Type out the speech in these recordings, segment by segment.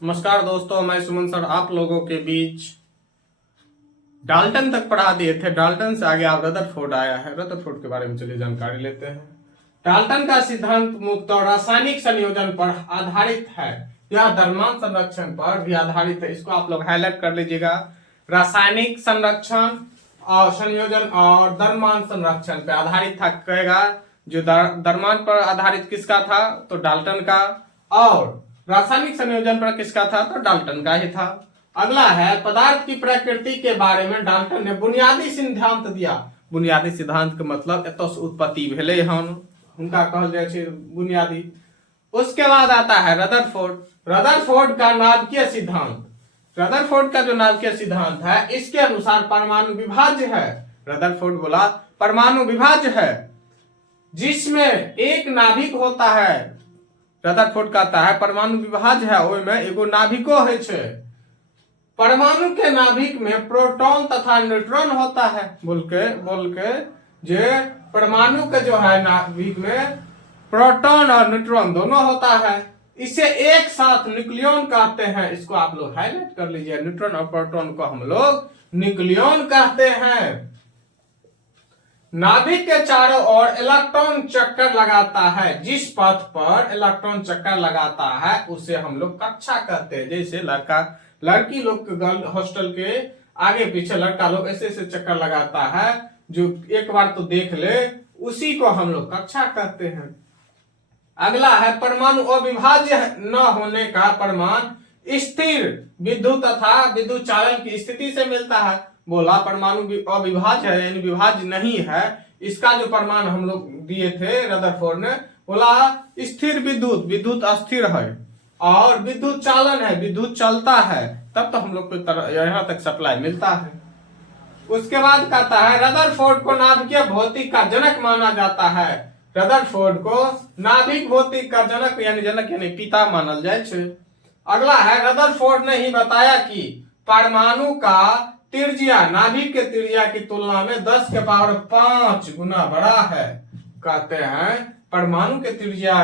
नमस्कार दोस्तों, मैं सुमन सर आप लोगों के बीच डाल्टन तक पढ़ा दिए थे। डाल्टन से आगे आप रदरफोर्ड आया है। रदरफोर्ड के बारे में चलिए जानकारी लेते हैं। डाल्टन का सिद्धांत मुक्त और रासायनिक संयोजन पर आधारित है। यह द्रव्यमान संरक्षण पर भी आधारित है। इसको आप लोग हाईलाइट कर लीजिएगा। रासायनिक संरक्षण और संयोजन और द्रव्यमान संरक्षण पर आधारित था। कहेगा जो द्रव्यमान पर आधारित किसका था तो डाल्टन का, और रासायनिक संयोजन पर किसका था तो डाल्टन का ही था। अगला है पदार्थ की प्रकृति के बारे में डाल्टन ने बुनियादी सिद्धांत दिया। बुनियादी सिद्धांत के मतलब एतऽ से उत्पत्ति भेले हन, उनका कहल जाय छै बुनियादी। उसके बाद आता है रदरफोर्ड। रदरफोर्ड का नाभिकीय सिद्धांत। रदरफोर्ड का जो नाभिकीय सिद्धांत है इसके अनुसार परमाणु विभाज्य है। रदरफोर्ड बोला परमाणु विभाज्य है जिसमें एक नाभिक होता है। रदरफोर्ड कहता है परमाणु विभाज्य है, ओय में एगो नाभिको है छे। परमाणु के नाभिक में प्रोटॉन तथा न्यूट्रॉन होता है। बोल के जे परमाणु के जो है नाभिक में प्रोटॉन और न्यूट्रॉन दोनों होता है। इसे एक साथ न्यूक्लियन कहते हैं। इसको आप लोग हाईलाइट कर लीजिए। न्यूट्रॉन और प्रोटॉन को हम लोग न्यूक्लियन कहते हैं। नाभिक के चारों ओर इलेक्ट्रॉन चक्कर लगाता है। जिस पथ पर इलेक्ट्रॉन चक्कर लगाता है उसे हम लोग कक्षा कहते हैं। जैसे लड़की लोग हॉस्टल के आगे पीछे लड़का लोग ऐसे ऐसे चक्कर लगाता है, जो एक बार तो देख ले, उसी को हम लोग कक्षा कहते हैं। अगला है परमाणु अविभाज्य न होने का प्रमाण स्थिर विद्युत तथा विद्युत चालन की स्थिति से मिलता है। बोला परमाणु अविभाज्य है यानी विभाज्य नहीं है। इसका जो प्रमाण हम लोग दिए थे रदरफोर्ड ने, बोला स्थिर विद्युत अस्थिर है और विद्युत चालन है, विद्युत चलता है, तब तो हम लोग को यहाँ तक सप्लाई मिलता है। उसके बाद कहता है रदरफोर्ड को नाभिकीय भौतिक का जनक माना जाता है। रदरफोर्ड को नाभिक भौतिक का जनक यानी पिता मानल जाए छे। अगला है रदरफोर्ड ने ही बताया कि परमाणु का त्रिज्या नाभिक के त्रिज्या की तुलना में 10 के पावर 5 गुना बड़ा है। कहते हैं परमाणु के त्रिज्या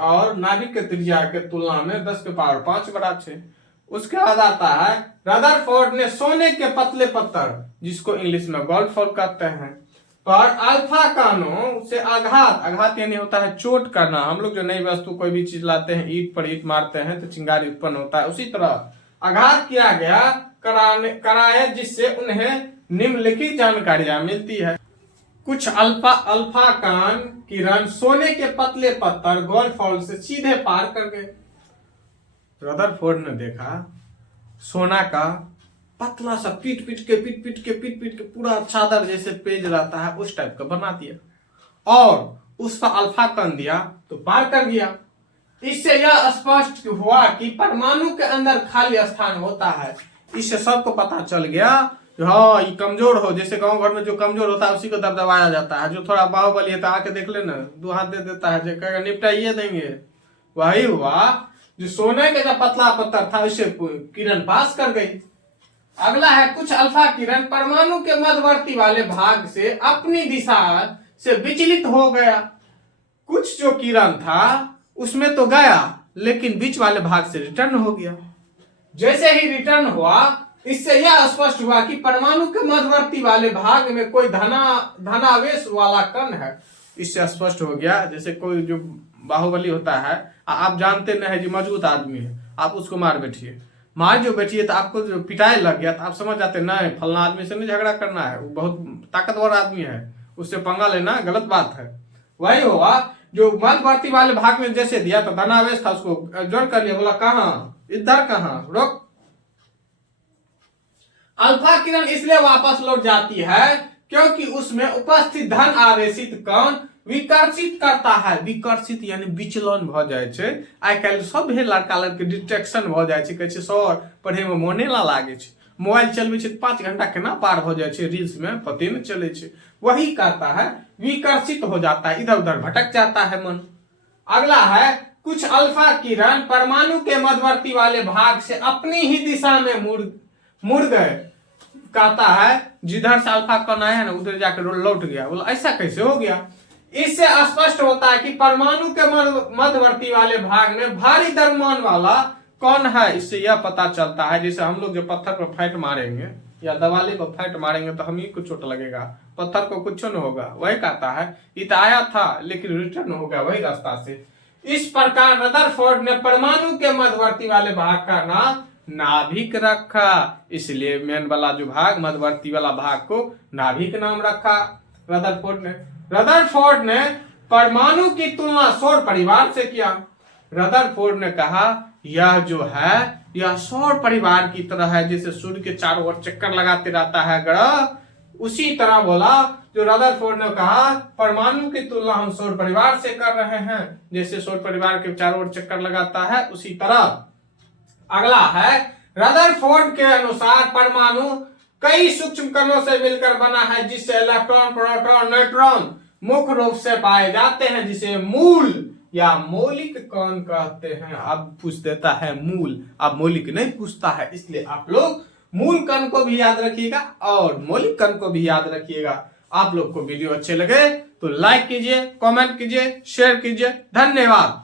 और नाभिक के त्रिज्या के तुलना में 10 के पावर 5 बड़ा है। उसके बाद आता है रदरफोर्ड ने सोने के पतले पत्थर, जिसको इंग्लिश में गोल्डफॉल कहते हैं, पर अल्फा कणों से आघात यानी होता है चोट करना। हम लोग जो नई वस्तु कोई भी चीज लाते हैं, ईंट पर ईंट मारते हैं तो चिंगारी उत्पन्न होता है, उसी तरह आघात किया गया कराए, जिससे उन्हें निम्नलिखित जानकारियां मिलती है। कुछ अल्फा कण किरण सोने के पतले पत्थर गोल्डफॉल से सीधे पार कर गए। रदरफोर्ड ने देखा सोना का पतला सा पीट पीट के पूरा चादर जैसे पेज रहता है उस टाइप का बना दिया और उस पर अल्फा कण दिया तो पार कर गया। इससे यह स्पष्ट हुआ कि परमाणु के अंदर खाली स्थान होता है। इससे सबको पता चल गया हाँ ये कमजोर हो, जैसे गांव घर में जो कमजोर होता है उसी को दबदबाया जाता है। जो थोड़ा बाहुबली है तो आके देख लेना, 2 हाथ दे देता है, जो निपटाइए देंगे। वही हुआ जो सोने का जब पतला पत्थर था उसे किरण पास कर गई। अगला है कुछ अल्फा किरण परमाणु के मध्यवर्ती वाले भाग से अपनी दिशा से विचलित हो गया। कुछ जो किरण था उसमें तो गया लेकिन बीच वाले भाग से रिटर्न हो गया। जैसे ही रिटर्न हुआ इससे यह स्पष्ट हुआ कि परमाणु के मध्यवर्ती वाले भाग में कोई धनावेश वाला कण है। इससे स्पष्ट हो गया जैसे कोई जो बाहुबली होता है, आप जानते नहीं है जो मजबूत आदमी है, आप उसको मार बैठिए तो आपको जो पिटाई लग गया तो आप समझ जाते नहीं फलना आदमी से नहीं झगड़ा करना है, वो बहुत ताकतवर आदमी है, उससे पंगा लेना गलत बात है। वही हुआ जो मध्यवर्ती वाले भाग में जैसे दिया तो धनावेश था, उसको जोड़ कर लिया, बोला कहाँ इधर कहाँ रोक। अल्फा किरण इसलिए वापस लौट जाती है क्योंकि उसमें उपस्थित धन आवेशित कण विकर्षित करता है। विकर्षित यानी विचलन भ जाए छे। आइ काल्हि सब लड़का लड़की डिस्ट्रैक्शन भ जाए छे, कहै छे सर पढ़े में मोने ना लागे छे, मोबाइल चलबे छे 5 घंटा केना पार हो जाए छे, रील्स में पते न चले छे। वही कहता है विकर्षित हो जाता है, इधर उधर भटक जाता है मन। अगला है कुछ अल्फा किरण परमाणु के मध्यवर्ती वाले भाग से अपनी ही दिशा में मुड़ गए। कहता है जिधर से अल्फा कण आया ना उधर जाकर लौट गया। बोला ऐसा कैसे हो गया। इससे स्पष्ट होता है कि परमाणु के मध्यवर्ती वाले भाग में भारी द्रव्यमान वाला कौन है इससे यह पता चलता है। जैसे हम लोग जो पत्थर पर फैट मारेंगे या दवाले को फैट मारेंगे तो हम ही को चोट लगेगा, पत्थर को कुछ नहीं होगा। वही कहता है इत आया था लेकिन रिटर्न हो गया वही रास्ता से। इस प्रकार रदरफोर्ड ने परमाणु के मध्यवर्ती वाले भाग का नाम नाभिक रखा, इसलिए मेन वाला जो भाग मध्यवर्ती वाला भाग को नाभिक नाम रखा रदरफोर्ड ने परमाणु की तुलना सौर परिवार से किया। रदरफोर्ड ने कहा यह जो है यह सौर परिवार की तरह है, जैसे सूर्य के चारों ओर चक्कर लगाते रहता है ग्रह, उसी तरह बोला जो रदरफोर्ड ने कहा परमाणु की तुलना हम सौर परिवार से कर रहे हैं, जैसे सौर परिवार के चारों ओर चक्कर लगाता है उसी तरह। अगला है रदरफोर्ड के अनुसार परमाणु कई सूक्ष्म कणों से मिलकर बना है, जिससे इलेक्ट्रॉन प्रोटॉन न्यूट्रॉन मुख्य रूप से पाए जाते हैं, जिसे मूल या मौलिक कण कहते हैं। अब पूछ देता है मूल, अब मौलिक नहीं पूछता है, इसलिए आप लोग मूल कण को भी याद रखिएगा और मौलिक कण को भी याद रखिएगा। आप लोग को वीडियो अच्छे लगे तो लाइक कीजिए, कमेंट कीजिए, शेयर कीजिए। धन्यवाद।